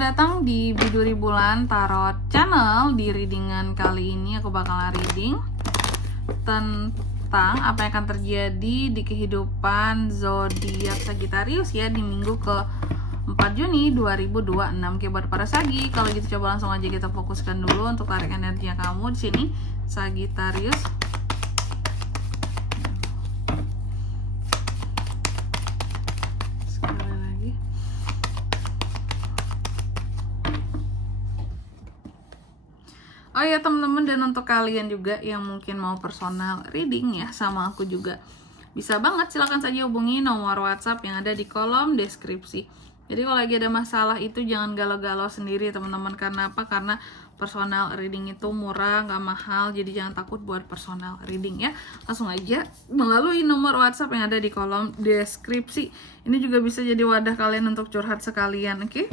Selamat datang di Biduri Bulan Tarot Channel. Di readingan kali ini aku bakalan reading tentang apa yang akan terjadi di kehidupan zodiak Sagittarius ya di minggu ke 4 Juni 2026. Oke, buat para Sagi, kalau gitu coba langsung aja kita fokuskan dulu untuk tarik energinya kamu di sini Sagittarius. Oh ya teman-teman, dan untuk kalian juga yang mungkin mau personal reading ya sama aku juga, bisa banget, silahkan saja hubungi nomor WhatsApp yang ada di kolom deskripsi. Jadi kalau lagi ada masalah itu jangan galau-galau sendiri teman-teman. Karena apa? Karena personal reading itu murah, nggak mahal, jadi jangan takut buat personal reading ya. Langsung aja melalui nomor WhatsApp yang ada di kolom deskripsi. Ini juga bisa jadi wadah kalian untuk curhat sekalian, oke?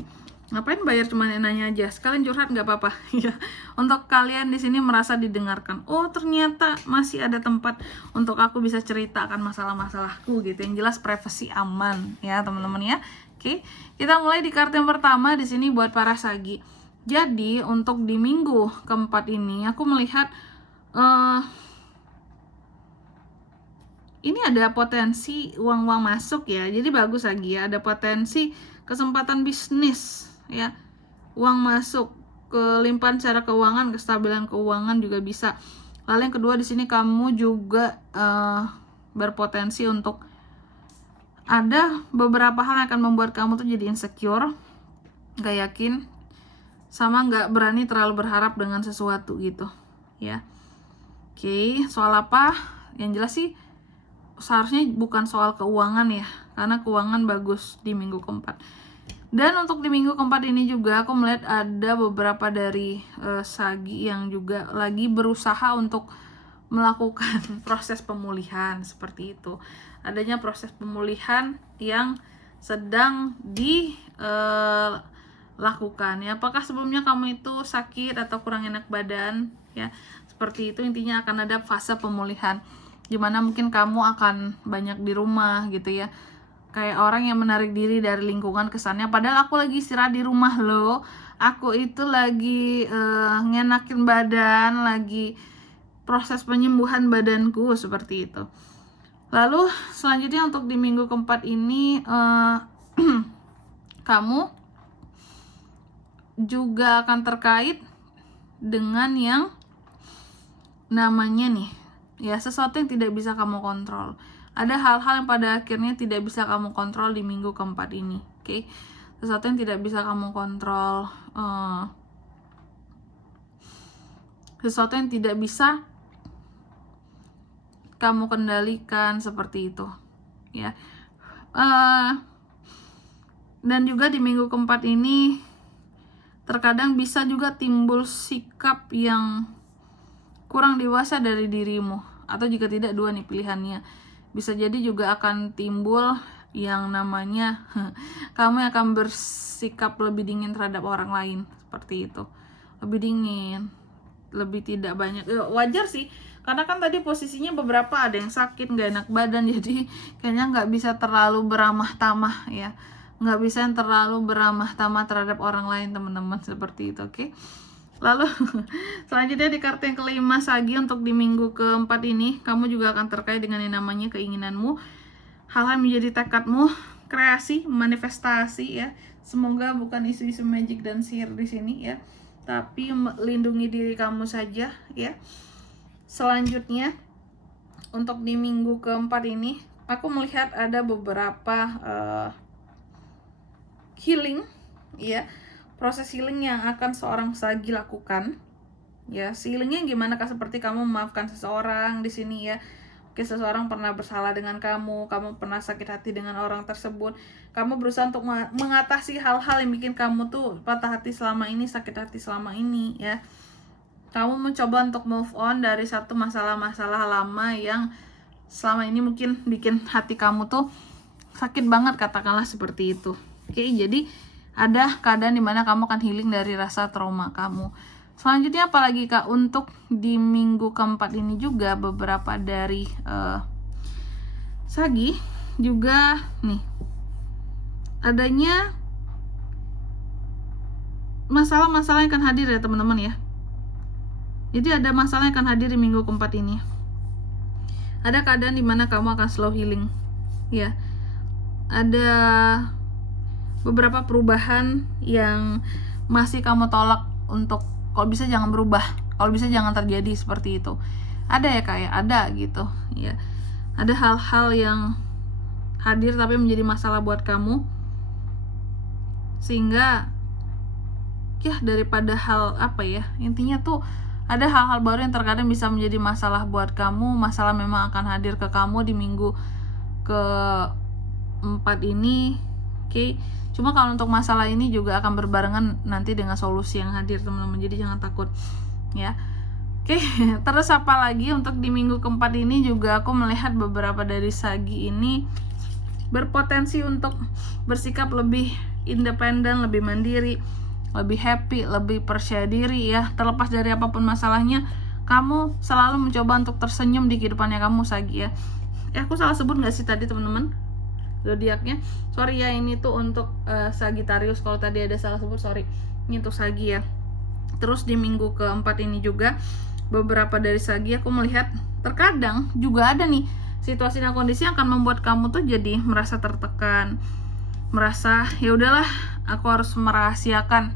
Ngapain bayar, cuma nanya aja, sekalian curhat nggak apa-apa ya. Untuk kalian di sini merasa didengarkan, oh ternyata masih ada tempat untuk aku bisa cerita akan masalah-masalahku gitu. Yang jelas privacy aman ya teman-teman ya. Oke, kita mulai di kartu yang pertama di sini buat para Sagi. Jadi untuk di minggu keempat ini aku melihat ini ada potensi uang-uang masuk ya. Jadi bagus lagi ya, ada potensi kesempatan bisnis ya, uang masuk, kelimpahan secara keuangan, kestabilan keuangan juga bisa. Lalu yang kedua di sini kamu juga berpotensi untuk ada beberapa hal yang akan membuat kamu tuh jadi insecure, gak yakin, sama gak berani terlalu berharap dengan sesuatu gitu ya. Oke, soal apa? Yang jelas sih seharusnya bukan soal keuangan ya, karena keuangan bagus di minggu keempat. Dan untuk di minggu keempat ini juga aku melihat ada beberapa dari Sagi yang juga lagi berusaha untuk melakukan proses pemulihan seperti itu. Adanya proses pemulihan yang sedang dilakukan ya. Apakah sebelumnya kamu itu sakit atau kurang enak badan ya? Seperti itu, intinya akan ada fase pemulihan dimana mungkin kamu akan banyak di rumah gitu ya, kayak orang yang menarik diri dari lingkungan kesannya, padahal aku lagi istirahat di rumah loh, aku itu lagi ngenakin badan, lagi proses penyembuhan badanku seperti itu. Lalu selanjutnya untuk di minggu keempat ini kamu juga akan terkait dengan yang namanya nih ya, sesuatu yang tidak bisa kamu kontrol. Ada hal-hal yang pada akhirnya tidak bisa kamu kontrol di minggu keempat ini, oke? Sesuatu yang tidak bisa kamu kontrol, sesuatu yang tidak bisa kamu kendalikan seperti itu, ya. Dan juga di minggu keempat ini terkadang bisa juga timbul sikap yang kurang dewasa dari dirimu, atau jika tidak dua nih pilihannya, bisa jadi juga akan timbul yang namanya kamu yang akan bersikap lebih dingin terhadap orang lain seperti itu, lebih dingin, lebih tidak banyak, wajar sih karena kan tadi posisinya beberapa ada yang sakit, nggak enak badan, jadi kayaknya nggak bisa terlalu beramah tamah ya, nggak bisa yang terlalu beramah tamah terhadap orang lain teman-teman seperti itu, oke? Lalu selanjutnya di kartu yang kelima Sagi, untuk di minggu keempat ini kamu juga akan terkait dengan yang namanya keinginanmu, hal-hal menjadi tekadmu, kreasi, manifestasi ya. Semoga bukan isu-isu magic dan sihir di sini ya, tapi lindungi diri kamu saja ya. Selanjutnya untuk di minggu keempat ini aku melihat ada beberapa healing ya, proses healing yang akan seorang Sagi lakukan ya. Healingnya gimana kah? Seperti kamu memaafkan seseorang di sini ya. Mungkin seseorang pernah bersalah dengan kamu pernah sakit hati dengan orang tersebut, kamu berusaha untuk mengatasi hal-hal yang bikin kamu tuh patah hati selama ini, sakit hati selama ini ya. Kamu mencoba untuk move on dari satu masalah-masalah lama yang selama ini mungkin bikin hati kamu tuh sakit banget, katakanlah seperti itu, oke? Jadi ada keadaan dimana kamu akan healing dari rasa trauma kamu. Selanjutnya apalagi kak, untuk di minggu keempat ini juga beberapa dari Sagi juga nih adanya masalah-masalah yang akan hadir ya teman-teman ya. Jadi ada masalah yang akan hadir di minggu keempat ini. Ada keadaan dimana kamu akan slow healing ya. Ada beberapa perubahan yang masih kamu tolak untuk kalau bisa jangan berubah, kalau bisa jangan terjadi seperti itu. Ada ya kayak ada gitu ya. Ada hal-hal yang hadir tapi menjadi masalah buat kamu, sehingga ya daripada hal apa ya, intinya tuh ada hal-hal baru yang terkadang bisa menjadi masalah buat kamu. Masalah memang akan hadir ke kamu di minggu keempat ini. Oke. Cuma kalau untuk masalah ini juga akan berbarengan nanti dengan solusi yang hadir teman-teman. Jadi jangan takut ya. Oke, terus apa lagi untuk di minggu keempat ini juga aku melihat beberapa dari sagi ini berpotensi untuk bersikap lebih independen, lebih mandiri, lebih happy, lebih percaya diri ya. Terlepas dari apapun masalahnya, kamu selalu mencoba untuk tersenyum di kehidupannya kamu sagi ya. Aku salah sebut gak sih tadi teman-teman zodiaknya? Sorry ya, ini tuh untuk Sagittarius. Kalau tadi ada salah sebut sorry, ini untuk sagi ya. Terus di minggu keempat ini juga beberapa dari sagi aku melihat terkadang juga ada nih situasi dan kondisi yang akan membuat kamu tuh jadi merasa tertekan, merasa ya udahlah aku harus merahasiakan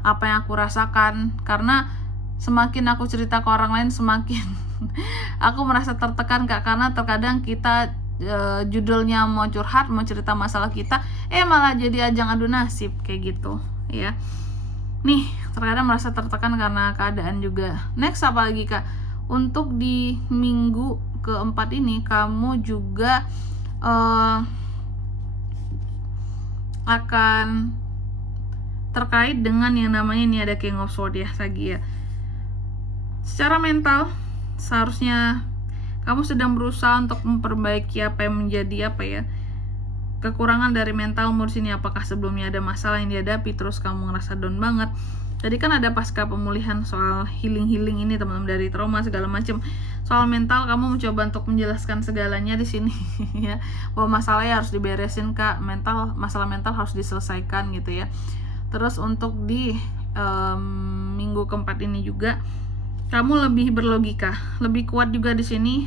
apa yang aku rasakan, karena semakin aku cerita ke orang lain semakin aku merasa tertekan Kak, karena terkadang kita judulnya mau curhat, mau cerita masalah kita, malah jadi ajang adu nasib kayak gitu ya. Nih terkadang merasa tertekan karena keadaan juga. Next apa lagi Kak? Untuk di minggu keempat ini kamu juga akan terkait dengan yang namanya ini ada King of Swords ya sagi ya. Secara mental seharusnya kamu sedang berusaha untuk memperbaiki apa yang menjadi apa ya, kekurangan dari mentalmu di sini. Apakah sebelumnya ada masalah yang dihadapi terus kamu ngerasa down banget? Tadi kan ada pasca pemulihan soal healing ini teman-teman, dari trauma segala macam. Soal mental kamu mencoba untuk menjelaskan segalanya di sini ya, bahwa masalahnya harus diberesin Kak, masalah mental harus diselesaikan gitu ya. Terus untuk di minggu keempat ini juga kamu lebih berlogika, lebih kuat juga di sini.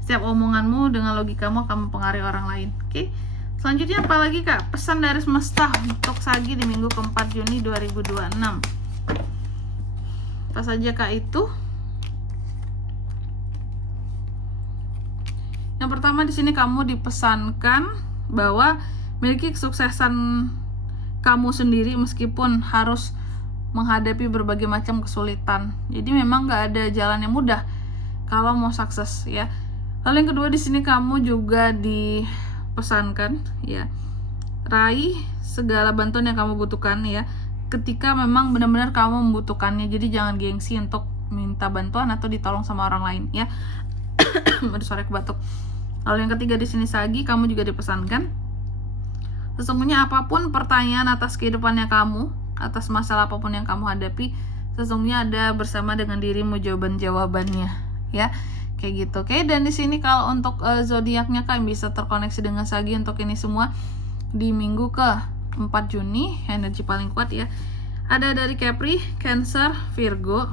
Setiap omonganmu dengan logikamu akan mempengaruhi orang lain. Oke. Selanjutnya apa lagi Kak? Pesan dari semesta untuk sagi di minggu keempat Juni 2026. Apa saja Kak itu? Yang pertama di sini kamu dipesankan bahwa miliki kesuksesan kamu sendiri meskipun harus menghadapi berbagai macam kesulitan. Jadi memang nggak ada jalan yang mudah kalau mau sukses ya. Lalu yang kedua di sini kamu juga dipesankan ya, raih segala bantuan yang kamu butuhkan ya, ketika memang benar-benar kamu membutuhkannya. Jadi jangan gengsi untuk minta bantuan atau ditolong sama orang lain ya. Aduh, suara kebatuk. Lalu yang ketiga di sini sagi kamu juga dipesankan, sesungguhnya apapun pertanyaan atas kehidupannya kamu, atas masalah apapun yang kamu hadapi, sesungguhnya ada bersama dengan dirimu jawaban-jawabannya ya, kayak gitu. Oke, dan di sini kalau untuk zodiaknya Kak bisa terkoneksi dengan sagi untuk ini semua di minggu ke 4 Juni, energi paling kuat ya. Ada dari Capri, Cancer, Virgo,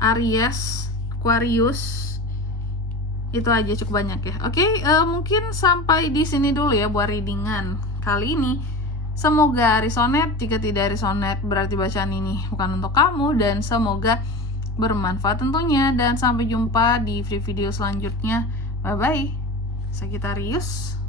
Aries, Aquarius. Itu aja cukup banyak ya. Oke, mungkin sampai di sini dulu ya buat readingan kali ini. Semoga resonate. Jika tidak resonate berarti bacaan ini bukan untuk kamu, dan semoga bermanfaat tentunya. Dan sampai jumpa di video selanjutnya. Bye bye Sagittarius.